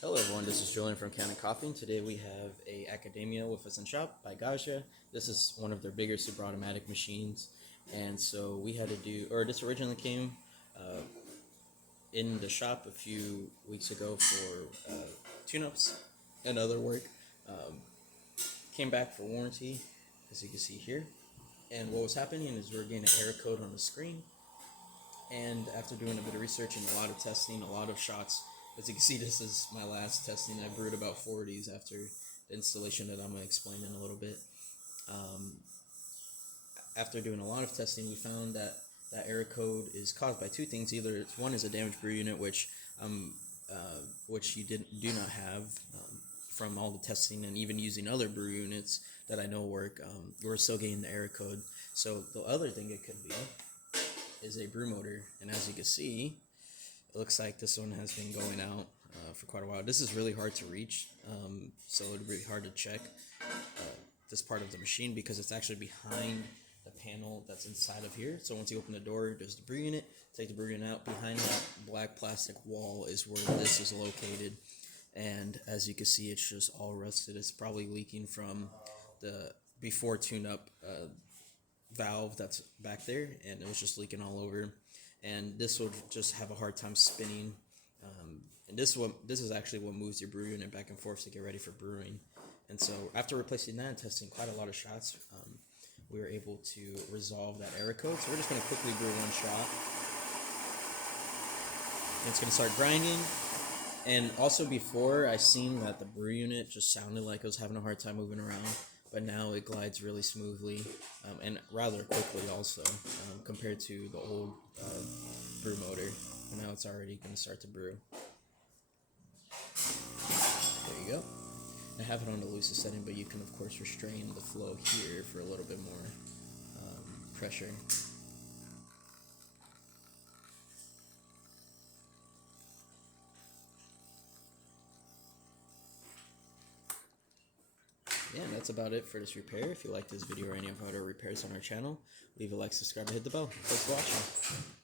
Hello everyone, this is Julian from Kanen Coffee, and today we have a Academia with us in shop by Gaggia. This is one of their bigger super automatic machines, and so we had to this originally came in the shop a few weeks ago for tune-ups and other work. Um, Came back for warranty, as you can see here, and what was happening is we were getting an error code on the screen, and after doing a bit of research and a lot of testing, a lot of shots, as you can see, this is my last testing. I brewed about 4 of these after the installation that I'm going to explain in a little bit. Um, After doing a lot of testing, we found that that error code is caused by two things. Either one is a damaged brew unit, which you do not have from all the testing and even using other brew units that I know work. We're still getting the error code. So the other thing it could be is a brew motor, and as you can see, it looks like this one has been going out for quite a while. This is really hard to reach, so it would be hard to check this part of the machine because it's actually behind the panel that's inside of here. So once you open the door, there's the brew unit. Take the brew unit out. Behind that black plastic wall is where this is located, and as you can see, it's just all rusted. It's probably leaking from the before tune-up valve that's back there, and it was just leaking all over, and this would just have a hard time spinning, and this is actually what moves your brew unit back and forth to get ready for brewing. And so after replacing that and testing quite a lot of shots, we were able to resolve that error code. So we're just going to quickly brew one shot, and it's going to start grinding. And also before, I seen that the brew unit just sounded like it was having a hard time moving around, but now it glides really smoothly and rather quickly also compared to the old brew motor. And now it's already going to start to brew. There you go. I have it on the loosest setting, but you can of course restrain the flow here for a little bit more pressure. Yeah, that's about it for this repair. If you like this video or any of our other repairs on our channel, leave a like, subscribe, and hit the bell. Thanks for watching.